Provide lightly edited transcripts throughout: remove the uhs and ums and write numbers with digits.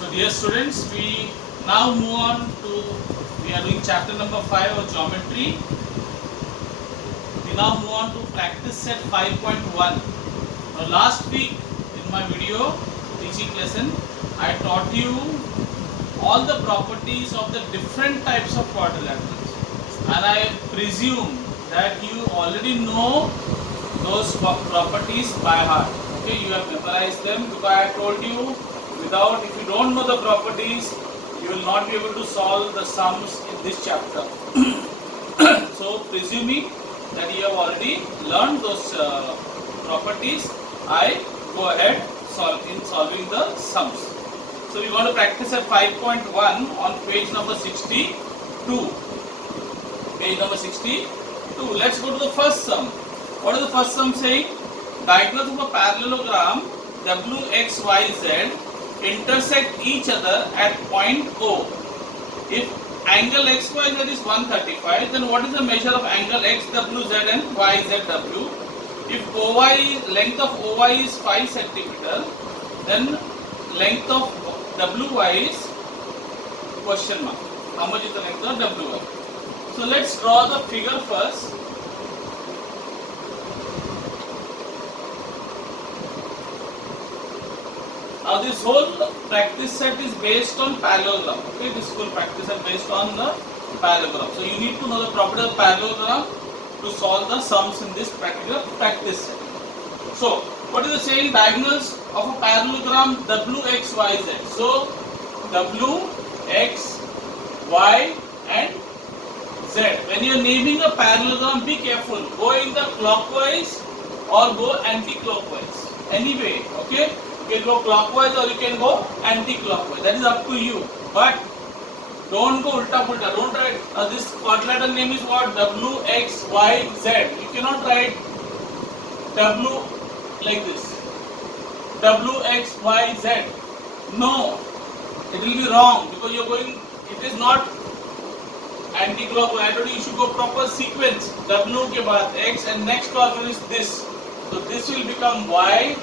So dear students, we now move on to, we are doing chapter number 5 of geometry. We now move on to practice set 5.1. Now last week in my video teaching lesson, I taught you all the properties of the different types of quadrilaterals, and I presume that you already know those properties by heart. Okay, you have memorized them because I told you, without, if you don't know the properties, you will not be able to solve the sums in this chapter. So presuming that you have already learned those properties, I go ahead solving the sums. So we are going to practice at 5.1 on page number 62. Page number 62. Let's go to the first sum. What is the first sum saying? Diagonals of a parallelogram WXYZ intersect each other at point O. If angle XYZ is 135, then what is the measure of angle XWZ and YZW? If length of OY is 5 cm, then length of WY is question mark. How much is the length of WY? So let's draw the figure first. Now this whole practice set is based on parallelogram. Okay, this full practice set based on the parallelogram. So you need to know the property of parallelogram to solve the sums in this particular practice set. So what is the saying? Diagonals of a parallelogram WXYZ. So W, X, Y and Z. When you are naming a parallelogram, be careful. Go in the clockwise or go anti-clockwise. Anyway, okay? You can go clockwise or you can go anti-clockwise. That is up to you. But don't go ulta-pulta. Don't write. This quadrilateral name is what? W, X, Y, Z. You cannot write W like this. W, X, Y, Z. No. It will be wrong because you are going, it is not anti-clockwise. I told you should go proper sequence. W ke baad X and next one is this. So this will become Y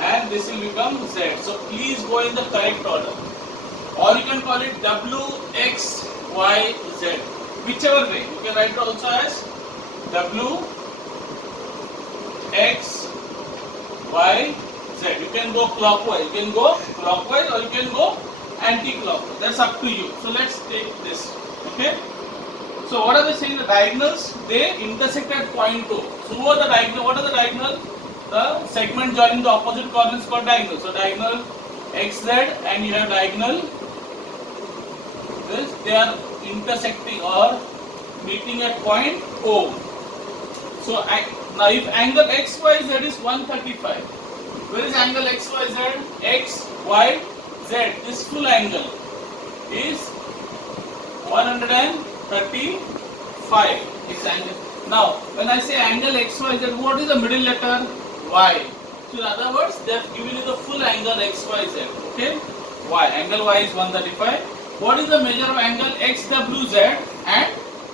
and this will become Z. So please go in the correct order. Or you can call it W, X, Y, Z. Whichever way. You can write it also as W, X, Y, Z. You can go clockwise. You can go clockwise or you can go anti-clockwise. That's up to you. So let's take this. Okay. So what are they saying? The diagonals, they intersect at point O. So who are the diagonal? What are the diagonal? The segment joining the opposite corners called diagonal. So diagonal XZ and you have diagonal this. They are intersecting or meeting at point O. So now if angle XYZ is 135, where is angle XYZ? X, Y, Z. This full angle is 135. This angle. Now when I say angle XYZ, what is the middle letter? Y. So in other words, they have given you the full angle XYZ. Okay? Y. Angle Y is 135. What is the measure of angle XWZ and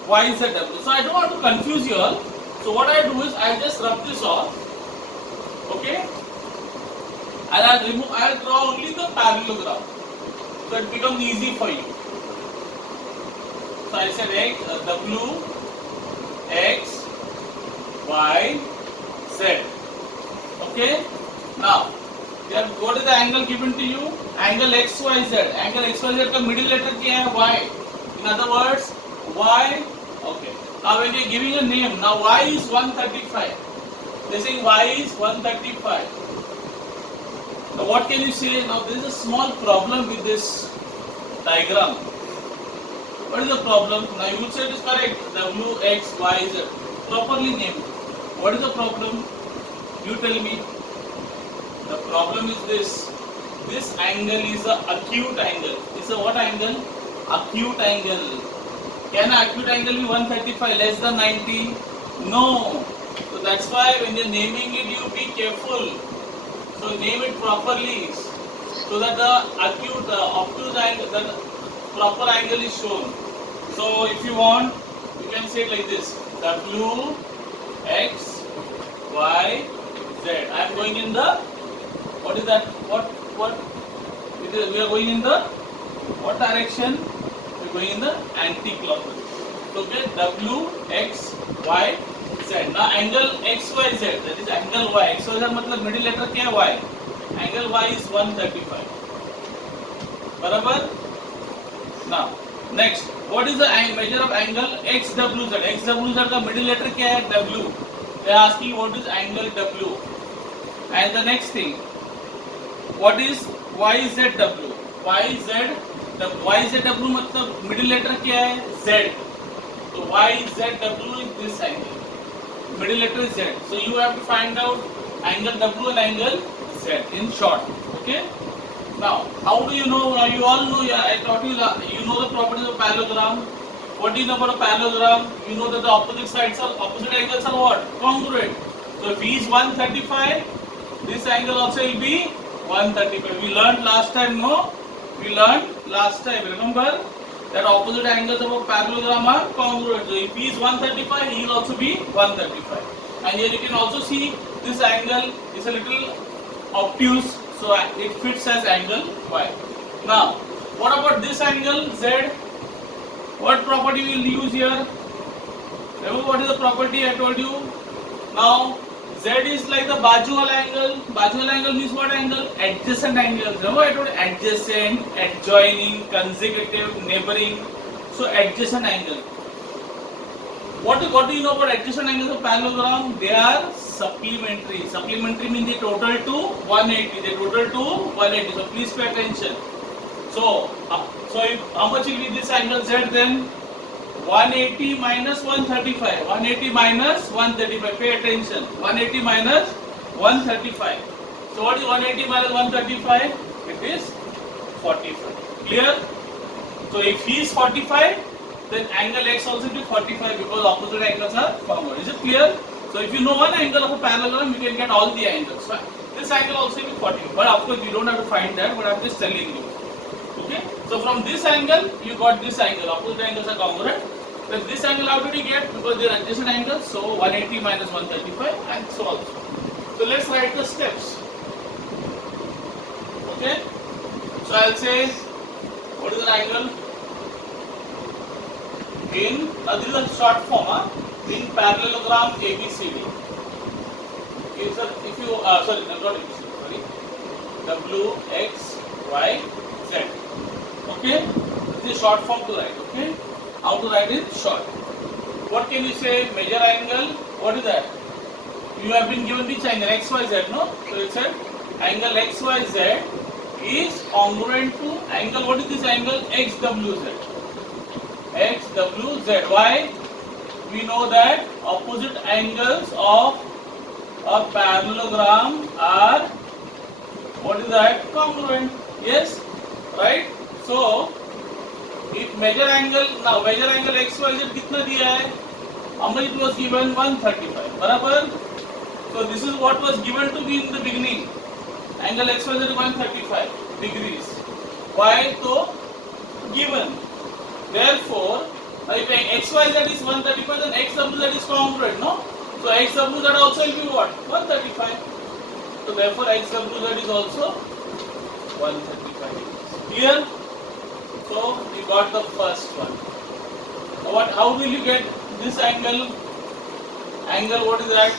YZW? So I don't want to confuse you all. So what I do is I just rub this off. Okay? And I'll draw only the parallelogram. So it becomes easy for you. So I said W, X, Y, Z. Okay. Now, what is the angle given to you? Angle XYZ. Angle XYZ का middle letter क्या है? Y. In other words, Y. Okay. Now when you are giving a name, now Y is 135. They are saying Y is 135. Now what can you say? Now there is a small problem with this diagram. What is the problem? Now you would say it is correct. W, X, Y, Z. Properly named. What is the problem? You tell me. The problem is this. This angle is a acute angle. It's a what angle? Acute angle. Can an acute angle be 135 less than 90? No. So that's why when you're naming it, you be careful. So name it properly so that the acute, obtuse angle, the proper angle is shown. So if you want, you can say it like this. W, X, Y, Z. I am going in the, what is that? What we are going in the what direction? We are going in the anti-clockwise. So get W, X, Y, Z. Now angle X, Y, Z, that is angle Y. X, Y, Z मतलब middle letter क्या है? Y. Angle Y is 135. बराबर? Now next, what is the measure of angle XWZ? XWZ का middle letter क्या है? W. They are asking what is angle W. And the next thing, what is YZW? YZW मतलब middle letter क्या है? Z. So YZW is this angle. Middle letter is Z. So you have to find out angle W and angle Z in short. Okay. Now, how do you know? You all know. Yeah, I taught you. You know the properties of parallelogram. What do you know about a parallelogram? You know that the opposite angles are what? Congruent. So if E is 135, this angle also will be 135. We learned last time, no? We learned last time. Remember that opposite angles of a parallelogram are congruent. So if E is 135, he will also be 135. And here you can also see this angle is a little obtuse. So it fits as angle Y. Now, what about this angle Z? What property we will use here? Remember what is the property I told you? Now, Z is like the Bajuwala angle. Bajuwala angle means what angle? Adjacent angles. Remember I told you adjacent, adjoining, consecutive, neighboring. So adjacent angle. What do you know about adjacent angles of parallelogram? They are supplementary. Supplementary means they total to 180. They total to 180. So please pay attention. So if how much will be this angle Z then? 180 minus 135. 180 minus 135. Pay attention. 180 minus 135. So what is 180 minus 135? It is 45. Clear? So if he is 45, then angle X also will be 45 because opposite angles are congruent. Is it clear? So if you know one angle of a parallelogram, you can get all the angles. So this angle also will be 45. But of course you don't have to find that, but I am just telling you. Okay? So from this angle, you got this angle. Opposite angles are congruent. Then this angle how did you get? Because they are adjacent angles. So 180 minus 135 and so on. So let's write the steps. Okay? So I'll say, what is the angle? In, this is a short form, in parallelogram ABCD. If you, sorry, not ABCD, sorry, W, X, Y, Z. Okay? This is short form to write, okay? How to write it? Short. What can you say? Measure angle. What is that? You have been given which angle? X, Y, Z, no? So it said angle X, Y, Z is congruent to angle, what is this angle? X, W, Z. X, W, Z. Why? We know that opposite angles of a parallelogram are, what is that? Congruent. Yes? Right? So, if measure angle, now measure angle X, Y, Z कितना दिया है? How much it was given? 135. बराबर? So this is what was given to me in the beginning. Angle X, Y, Z is 135 degrees. Why? So, given. Therefore, if X, Y, Z is 135, then X, W, Z is congruent, no? So X, W, Z also will be what? 135. So therefore, X, W, Z is also 135. Clear? So you got the first one. Now how will you get this angle? Angle, what is that?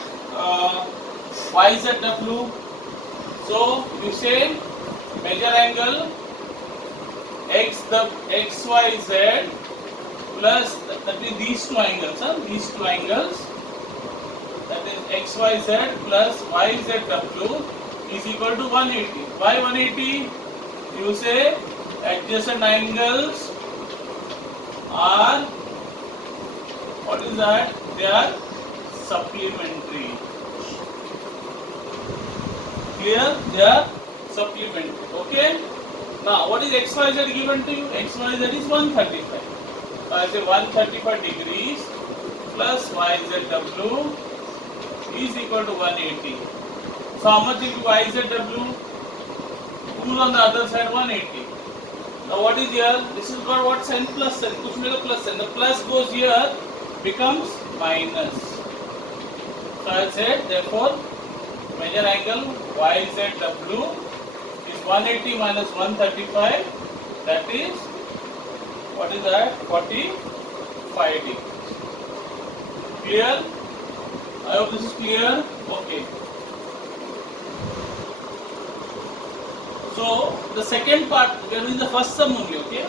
YZW. So you say measure angle XYZ plus, that is these two angles, these two angles, that is XYZ plus YZW is equal to 180. Why 180? You say adjacent angles are, what is that? They are supplementary. Clear? They are supplementary. Okay? Now, what is XYZ given to you? XYZ is 135. So I say 135 degrees plus YZW is equal to 180. So how much is YZW? Who's on the other side? 180. Now what is here? This is got what sign? Plus sign. कुछ में plus sign. The plus goes here, becomes minus. So I said therefore measure angle YZW is 180 minus 135, that is, what is that? 45 degrees. Clear? I hope this is clear. Okay. So the second part, we are doing the first sum only, okay?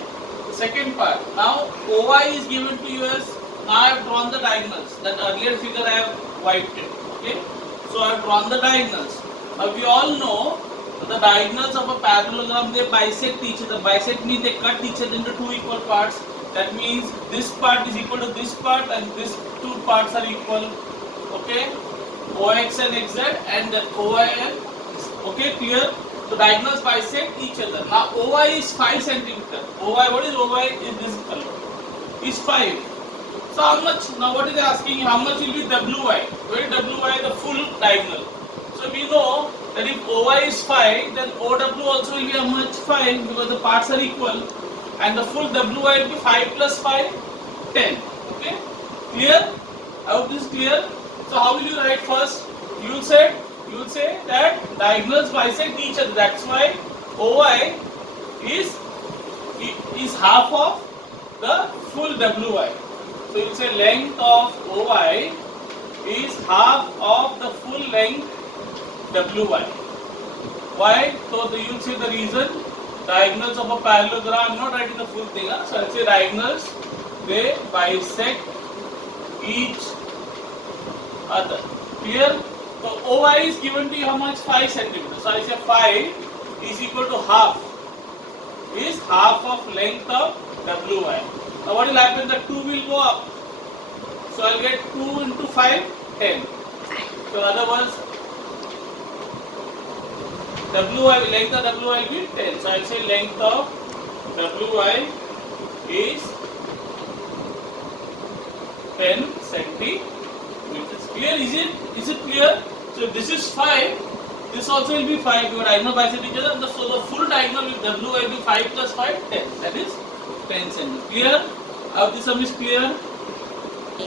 The second part. Now OI is given to you as, now I have drawn the diagonals. That earlier figure I have wiped it, okay? So I have drawn the diagonals. Now we all know that the diagonals of a parallelogram, they bisect each other. Bisect means they cut each other into two equal parts. That means this part is equal to this part and these two parts are equal, okay? OX and XZ and OY and, okay, clear? So diagonals bisect each other. Now OI is 5 centimeter. OI, what is OI? Is this color? Is 5. So how much? Now what is asking? How much will be WI? Where is WI? The full diagonal. So we know that if OI is 5, then OW also will be how much? 5, because the parts are equal. And the full WI will be 5 plus 5, 10. Okay? Clear? I hope this is clear. So how will you write first? You will say that diagonals bisect each other. That's why OI is half of the full WI. So you will say length of OI is half of the full length WI. Why? So you will say the reason. Diagonals of a parallelogram, I am not writing the full thing. So I will say diagonals, they bisect each other. Clear? So OI is given to you how much? 5 centimeters. So I say 5 is equal to half. Is half of length of WI. Now what will happen? The 2 will go up. So I will get 2 into 5, 10. So in other words, WI, length of WI will be 10. So I will say length of WI is 10 centimeters. Clear? Is it clear? So if this is 5, this also will be 5 because diagonal bisect each other. So the full diagonal with WI will be 5 plus 5, 10. That is 10 centimeters. Clear? How this sum is clear?